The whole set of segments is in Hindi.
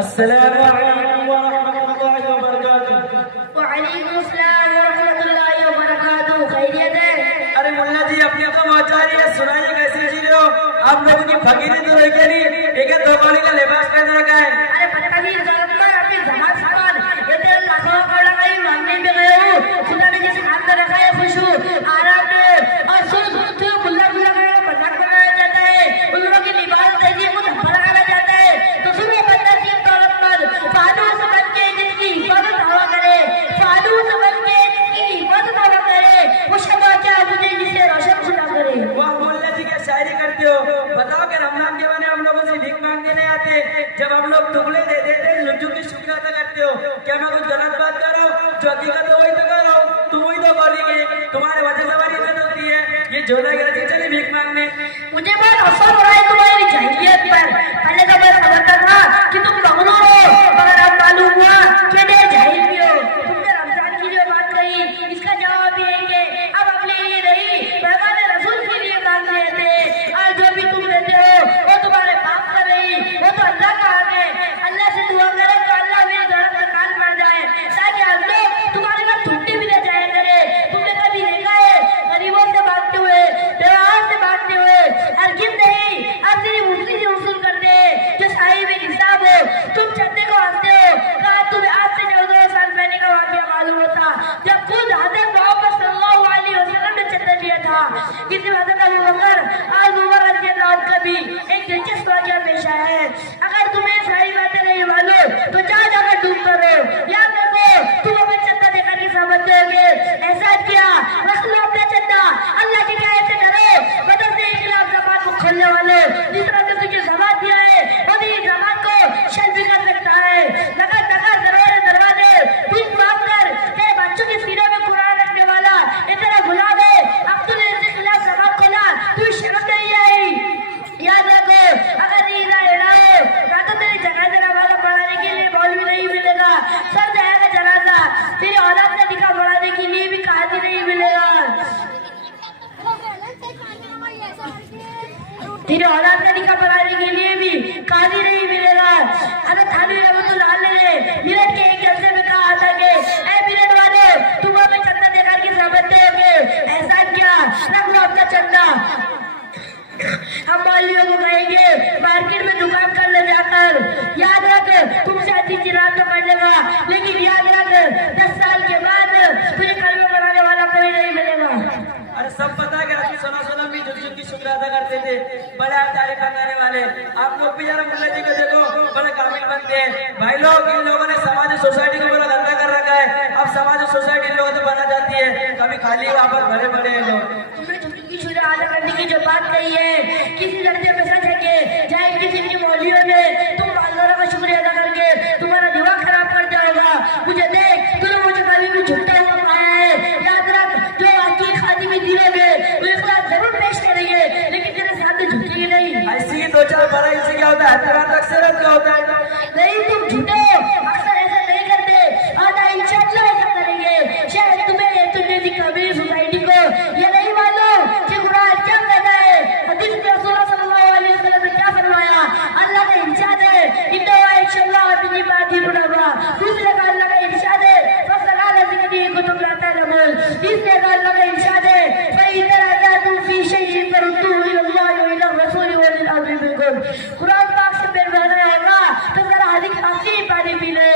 अस्सलामु अलैकुम व रहमतुल्लाहि व बरकातुहू। वालेकुम अस्सलाम व रहमतुल्लाहि व बरकातुहू। खैरियत है? अरे मुल्ला जी अपनी तो मौचारी है, सुनाइए कैसे जी रहे हो आप लोगों की फकीरी तो रह गई एक दो कौड़ी का लिबास पहन रखा है। अरे बदतमीज जरूरत पर अपनी जमात सामान ये तेरे नासवा कर लगा ही मांगने में गए हो। खुदा ने जिस हाथ में रखा है खुश हो आराम में और सुन थे मुल्ला मुल्ला का मजाक बनाया जाता है, उन लोगों की लिबास तेजी को धब्बा लगाया जाता है। तो सुन ये बदनसीब दौलत पर फानूस बन के जिसकी हिफाजत हवा करे, फानूस बन के जिसकी हिफाजत हवा करे, वो शमा क्या मुझे जिसे रोशन खुदा करे। वाह मुल्ला जी क्या शायरी करते हो। बताओ कि रमजान के महीने हम लोगों से भीख मांगने नहीं आते, जब हम लोग टुकड़े दे देते लुच्चू की शुक्र अदा करते हो। क्या मैं कुछ गलत बात कर रहा हूँ? जो हकीकत है वही तो कर रहा हूँ। तुम वही तो बोलेंगे, तुम्हारे वजह से हमारी इज्जत होती है। ये झोला गिरा चले भीख मांगने। मुझे बहुत अफसोस हो रहा है तुम्हारी जाहिलियत पर। पहले तो मैं समझता था कि तुम मगरूर हो, मगर अब मालूम हुआ कि मैं जाहिल भी हो। तुमने रमजान की जो बात कही इसका जवाब ये है कि अब अपने लिए नहीं पैगाम रसूल के लिए मांग रहे थे। और जो भी तुम देते हो वो तुम्हारे पाप का नहीं, वो तो अल्लाह का हक है। अल्लाह से दुआ करो तो अल्लाह मेरी दौलत का कान पड़ जाए ताकि हम लोग तुम्हारे घर छुट्टी भी ले जाया करे। तुमने कभी देखा है गरीबों से मांगते हुए, व्यवहार से मांगते हुए? हरगिज़ नहीं। अब सिर्फ उसी से वसूल करते हैं जो साहिब हिसाब हो। तुम चंदे को हंसते हो, कहा तुम्हें आज से 14 साल पहले का वाक़या मालूम होता जब खुद हज़रत मोहम्मद सल्लल्लाहु अलैहि वसल्लम ने चंदा लिया था। किसी हज़रत अबू बकर आज उमर रज़ियल्लाहु अन्हु का भी एक दिलचस्प वाक़या पेश आया है। अगर तुम्हें सारी बातें नहीं मालूम तो जा जाकर डूब करो। याद रखो तुम हमें चंदा देकर के समझते होगे, एहसान किया रख लो अपना चंदा। अल्लाह की क्या ऐसे डरो, बदल से खिलाफ जबान को खोलने वाले जिस तरह से तुझे जबान दिया है वो भी जबान को शल भी कर सकता है। लगा लगा दरवाजे भीख मांग कर तेरे बच्चों के सीनों में कुरान रखने वाला ये तेरा गुलाम है। अब तूने इसके खिलाफ जबान खोला, तू शर्म नहीं आई। याद रखो अगर ईदा एड़ा हो ना तो तेरे जनाजे वाला बढ़ाने के लिए मौलवी नहीं मिलेगा, सर जाएगा जनाजा। तेरी औलाद का निकाह बढ़ाने के लिए भी काजी नहीं मिलेगा, तेरे औलाद का निकाह बढ़ाने के लिए भी काजी नहीं मिलेगा। अरे थानवी रहमतुल्लाह अलैह ने मिलत के एक जलसे में कहा था कि ऐ मिलत वाले तुम हमें चंदा देकर के समझते होगे, एहसान किया रख लो अपना चंदा। हम मौलवियों को कहेंगे मार्केट में दुकान कर ले जाकर, याद रख तुमसे अच्छी रात तो कर लेगा लेकिन याद रख 10 साल के बाद तुझे कलमा बनाने वाला कोई नहीं मिलेगा। अरे सब पता है कि आपकी सोना सोना भी जुल्जुल की शुक्र अदा करते थे, बड़े तारीफ करने वाले। आप लोग भी जरा मुल्ला जी को देखो, बड़े काबिल बनते हैं। भाई लोग इन लोगों ने समाज और सोसाइटी को बड़ा गंदा कर रखा है। अब समाज और सोसाइटी इन लोगों से बना जाती है, कभी खाली वहाँ पर भरे बड़े हैं लोग। तुमने जुल्जुल की शुक्र अदा करने की जो बात कही है किसी दर्जे में सच है कि चाहे किसी की मौलवियों ने तुम अल्लाह का शुक्रिया अदा करके तुम्हारा दिमाग खराब कर जाएगा। मुझे देख तूने मुझे कभी भी झुकता हुआ पाया है। याद रख जो आपकी खादी में दिलोगे वो इखलास जरूर पेश करेंगे लेकिन तेरे सामने झुकेंगे नहीं। ऐसी ही दो चार बड़ा इनसे क्या होता है, अक्सर क्या होता है। नहीं तुम झूठे हो, अक्सर ऐसा नहीं करते और ना इंशाअल्लाह ऐसा करेंगे। शायद तुम्हें तुमने दी कबीर सोसाइटी को ये नहीं मालूम कि कुरान क्या कहता है, हदीस में रसूलुल्लाह सल्लल्लाहु अलैहि वसल्लम ने क्या फरमाया। अल्लाह का इरशाद है इंशाअल्लाह बिनी बाती बुलावा। दूसरे का अल्लाह का इरशाद है फसलाल जिक्री को तुम लाता नमल। तीसरे का अल्लाह का इरशाद है फइदर आजा तुम फी शैइन फरुद्दू इलल्लाह व इला रसूल व लिल अज़ीम मिनकुम। कुरान पाक से पेश कर रहा है तो जरा आखिरी पानी पी ले।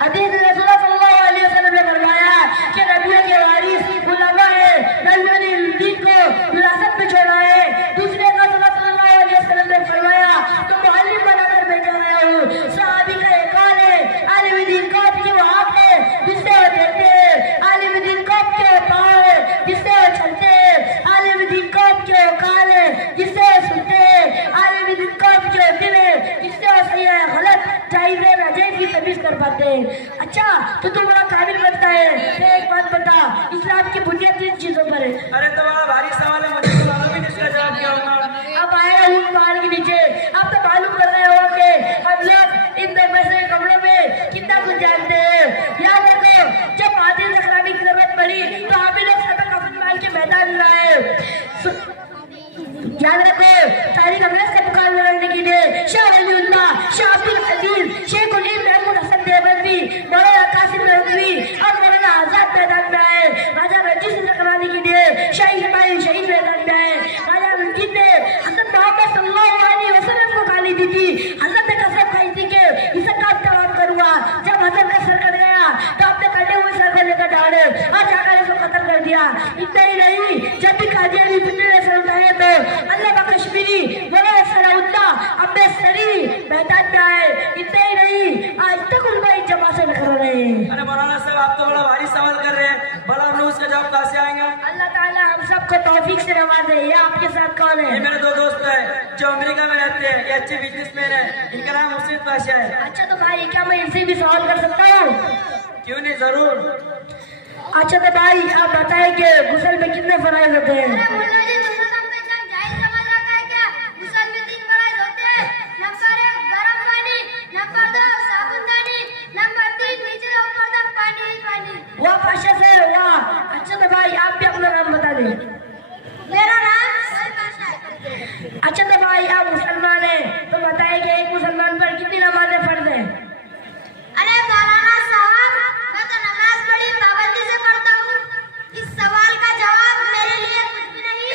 हदीस में रसूलुल्लाह सल्लल्लाहु अलैहि वसल्लम ने फरमाया कि नबियों के वारिस उलमा है, नबियों ने दीन को विरासत में छोड़ा है। दूसरे का सल्लल्लाहु अलैहि वसल्लम ने फरमाया तो मुअल्लिम बनाकर भेजा गया हूँ। सहाबी का एक कौल है आलिम दीन कौम की वो आँख है जिससे वो देखते हैं, आलिम दीन कौम के पाँव है जिससे वो चलते हैं, आलिम दीन कौम के वो कान है जिससे वो सुनते हैं, आलिम दीन कौम के दिल है जिससे वो सही है गलत जायज़ है नाजायज़ की तमीज़ कर पाते हैं। अच्छा तो तू बड़ा काबिल बनता है, एक बात बता इस्लाम की बुनियाद किन चीजों पर है? अरे तुम्हारा भारी सवाल है, मुझे तो मालूम ही नहीं इसका जवाब क्या होगा। अब आया हूँ पहाड़ के नीचे, अब तो मालूम कर रहे हो कि हम लोग इन पैसे कपड़ों में कितना कुछ जानते हैं। याद रखो जब आदिल रखने की जरूरत पड़ी तो हम लोग सब कफन माल के मैदान में आए। याद रखो तारीख हमें से पुकार बोलने के लिए शाह थी। हजरत ने कसम खाई थी कि इसे काम तमाम करूंगा। जब हजरत का सर कट गया तो अपने कटे हुए सर को लेकर दौड़े और जाकर इसको कत्ल कर दिया। इतना ही नहीं, जब भी कादियानी फितने ने सर उठाए तो अल्लामा कश्मीरी, मौलाना सलाउद्दीन अब्बासरी मैदान में आए। इतना ही नहीं, आज तक उलमा इस जमा से कर रहे हैं। अरे मौलाना साहब, आप तो बड़ा भारी सवाल कर रहे हैं, भला हम लोग उसका जवाब कहाँ से आएंगे? अल्लाह ताला हम सबको तौफीक से नवाजे। ये आपके साथ कौन ये है? मेरे दो दोस्त है जो अमेरिका में रहते हैं, ये अच्छे बिजनेसमैन है, इनका नाम मुर्शिद पाशा है। अच्छा तो भाई क्या मैं इनसे भी सवाल कर सकता हूँ? क्यों नहीं, जरूर। अच्छा तो भाई आप बताएं कि गुसल में कितने फराइज होते हैं? अरे मुल्ला जी, तुमने तो हमसे जंग जाहिल समझ रखा है क्या? गुस्ल में 3 फराइज होते हैं। नंबर 1 गरम पानी, नंबर 2 साबुनदानी, नंबर 3 नीचे ऊपर तक पानी ही पानी। वाह पाशा से वाह। अच्छा तो भाई आप भी अपना नाम बता दें। मेरा नाम मुर्शिद पाशा है। अच्छा तो भाई आप मुसलमान हैं तो बताएं कि एक मुसलमान पर कितनी नमाजें फर्ज है? अरे मौलाना साहब, मैं तो नमाज बड़ी पाबंदी से पढ़ता हूँ। इस सवाल का जवाब मेरे लिए कुछ भी नहीं।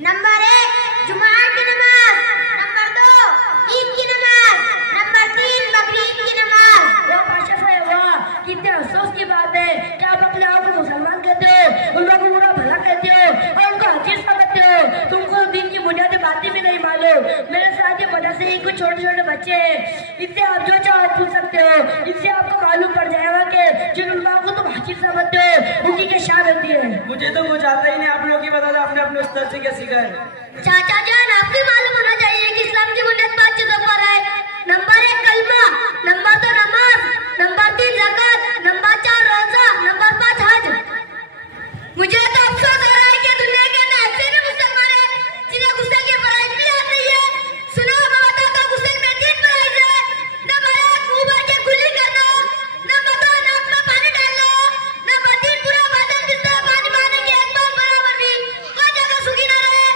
नंबर 1 जुमा की नमाज, नंबर 2 ईद की नमाज, नंबर 3 बकरीद की नमाज। वाह पाशा से वाह। कितने अफसोस की बात है कि आप अपने आप को मुसलमान कहते हो, उन लोगों को बुरा भला कहते हो और उनको हकीर समझते हो। तुमको दीन की बुनियादी बातें भी नहीं मालूम। मेरे साथ ये मदरसे ही कुछ छोटे छोटे बच्चे हैं, इससे आप जो चाहो पूछ सकते हो। इससे आपको मालूम पड़ जाएगा कि जिन उलमा को तुम हकीर समझते हो उनकी क्या शान होती है। मुझे तो कुछ आता ही नहीं, आप लोग ही बता दो आपने अपने उस्ताद से क्या सीखा है। चाचा जान, आपको मालूम होना चाहिए कि इस्लाम की बुनियाद 5 चीजों पर है। नंबर 1 कलमा, नंबर 2 नमाज, नंबर 3 ज़कात, नंबर 4 रोजा, नंबर 5 हज। मुझे तो अफसोस हो रहा है कि दुनिया के अंदर ऐसे भी मुसलमान हैं जिन्हें गुस्से की फराइज भी याद नहीं है। सुनो, मैं बताता हूँ, गुस्से में 3 फराइज है। नंबर 1 मुंह भर के कुल्ली करना, नंबर 2 नाक में पानी डालना, नंबर 3 पूरा बदन बिस्तर पानी मारने के एक बार बराबर भी कोई जगह सूखी ना रहे।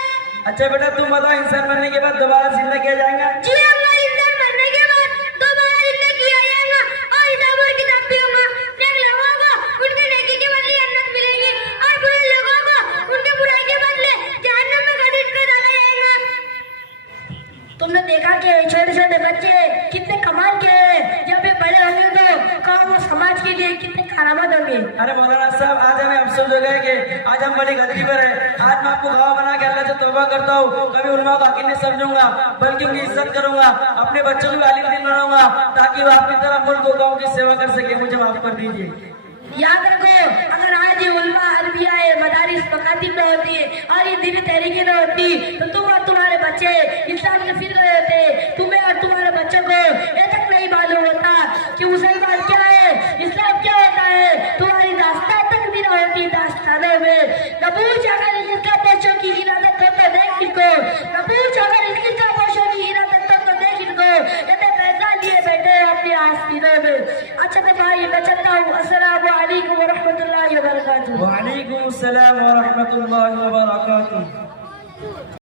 अच्छा बेटा, तुम बताओ, इंसान मरने के बाद दोबारा जिंदा किया जाएगा? जी अल्लाह, इंसान मरने के बाद दोबारा जिंदा किया जाएगा और हिसाब और किताब भी होगा। नेक लोगों को उनके नेकी के बदले जन्नत मिलेगी और बुरे लोगों को उनके बुराई के बदले जहन्नम में घसीट कर डाला जाएगा। तुमने देखा कि छोटे छोटे बच्चे कितने कमाल के हैं, जब ये बड़े होंगे तो कहो वो समाज के लिए कितने करामत होंगे। अरे मौलाना साहब, आज हमें अफसोस हो गया कि आज हम बड़ी गलती पर है। आज मैं आपको गवाह बना के अल्लाह से तौबा करता हूँ, कभी उलमा को हकीर नहीं समझूंगा, बल्कि उनकी इज्जत करूंगा, अपने बच्चों को भी आलिम दिन बनाऊंगा ताकि वो आपकी तरह मुल्क को गाँव की सेवा कर सके। मुझे माफ कर दीजिए। याद रखो, अगर आज ये उलमा अरबिया है, मदारिस मकातिब न होती और ये दीनी तहरीकें न होती तो तुम और तुम्हारे बच्चे इस्लाम के फिर गए होते। तुम्हें और तुम्हारे बच्चों को ये तक नहीं मालूम होता कि मुसलमान क्या है, इस्लाम क्या होता है। तुम्हारी दास्तान तक भी न होती दास्तानों में। न पूछ अगर इसका बच्चों की इरादत हो तो देख इनको, न पूछ अगर इसका बच्चों की इरादत हो तो देख इनको। ये पैसा लिए बैठे अपनी आस्तीनों में। अच्छा तो भाई मैं चलता हूँ। अस्सलाम वालेकुम व रहमतुल्लाहि व बरकातुहू। वालेकुम अस्सलाम व रहमतुल्लाहि व बरकातुहू।